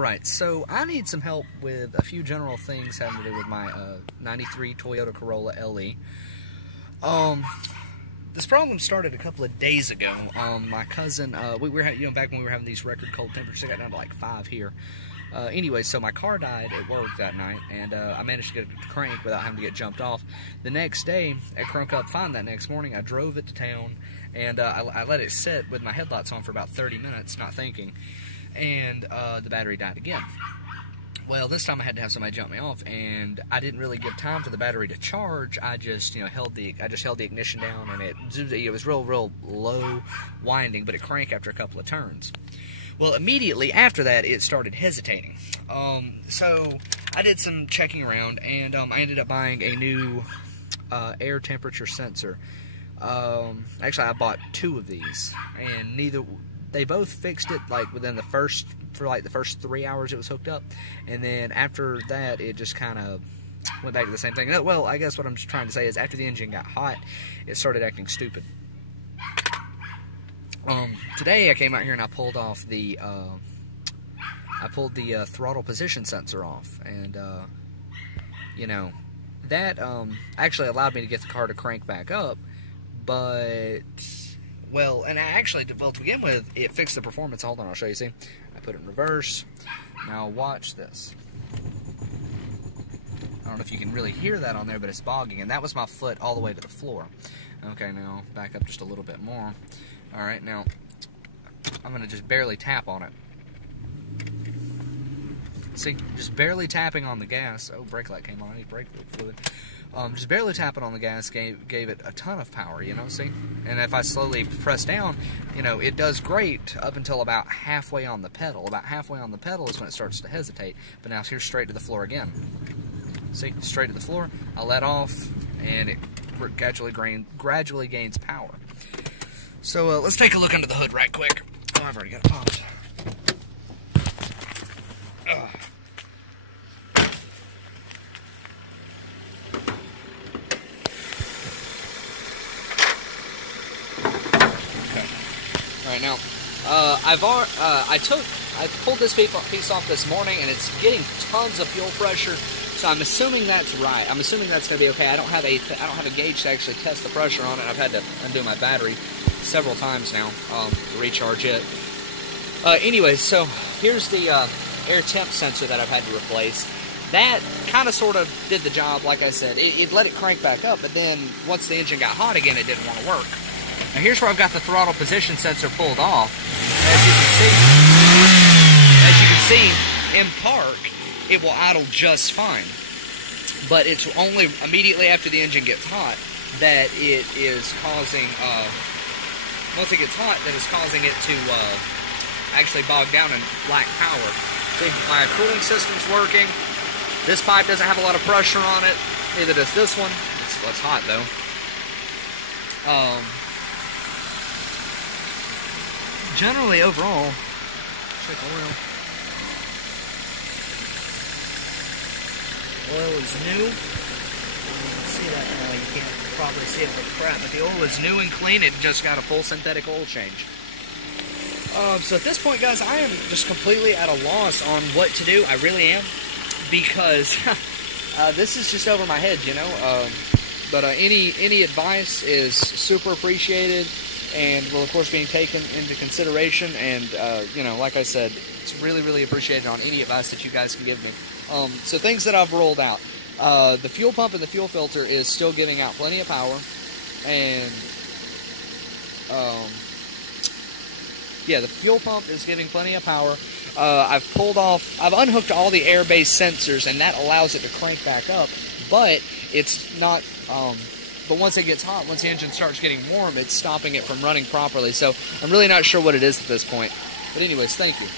Alright, so I need some help with a few general things having to do with my 93 Toyota Corolla LE. This problem started a couple of days ago. My cousin, we were, back when we were having these record cold temperatures, it got down to like 5 here. Anyway, so my car died at work that night, and I managed to get it to crank without having to get jumped off. The next day, it cranked up fine that next morning. I drove it to town, and I let it sit with my headlights on for about 30 minutes, not thinking, and the battery died again. Well, this time I had to have somebody jump me off, and I didn't really give time for the battery to charge. I just, held the ignition it down, and it was real low winding, but it cranked after a couple of turns. Well, immediately after that, it started hesitating. So I did some checking around, and I ended up buying a new air temperature sensor. Actually, I bought 2 of these, and they both fixed it like within the first 3 hours it was hooked up, and then after that it just kind of went back to the same thing. Well, I guess what I'm just trying to say is after the engine got hot, it started acting stupid. Today I came out here and I pulled off the throttle position sensor off, and that actually allowed me to get the car to crank back up, but well, and to begin with, it fixed the performance. Hold on, I'll show you. See, I put it in reverse. Now watch this. I don't know if you can really hear that on there, but it's bogging, and that was my foot all the way to the floor. Okay, now back up just a little bit more. Alright, now I'm going to just barely tap on it. See, just barely tapping on the gas. Oh, brake light came on. I need brake fluid. Just barely tapping on the gas gave it a ton of power, see? And if I slowly press down, it does great up until about halfway on the pedal. About halfway on the pedal is when it starts to hesitate. But now here's straight to the floor again. See, straight to the floor. I let off, and it gradually gains power. So let's take a look under the hood right quick. Oh, I've already got it popped. Alright, now, I pulled this piece off this morning, and it's getting tons of fuel pressure, so I'm assuming that's right. I'm assuming that's going to be okay. I don't have a gauge to actually test the pressure on it. I've had to undo my battery several times now to recharge it. Anyway, so here's the air temp sensor that I've had to replace. That kind of sort of did the job, like I said. It let it crank back up, but then once the engine got hot again, it didn't want to work. Now here's where I've got the throttle position sensor pulled off. As you can see, in park, it will idle just fine. But it's only immediately after the engine gets hot that it is causing, once it gets hot, that is causing it to actually bog down and lack power. See, my cooling system's working. This pipe doesn't have a lot of pressure on it. Neither does this one. It's hot though. Generally, overall, check oil. Oil is new. You can see that now. You can't probably see it with crap, but the oil is new and clean. It just got a full synthetic oil change. So at this point, guys, I am just completely at a loss on what to do. I really am, because this is just over my head, But any advice is super appreciated, and will of course being taken into consideration. And like I said, it's really appreciated on any advice that you guys can give me. So things that I've rolled out: the fuel pump and the fuel filter is still giving out plenty of power, and yeah, the fuel pump is giving plenty of power. I've unhooked all the air-based sensors, and that allows it to crank back up, but it's not, but once it gets hot, once the engine starts getting warm, it's stopping it from running properly. So I'm really not sure what it is at this point. But anyways, thank you.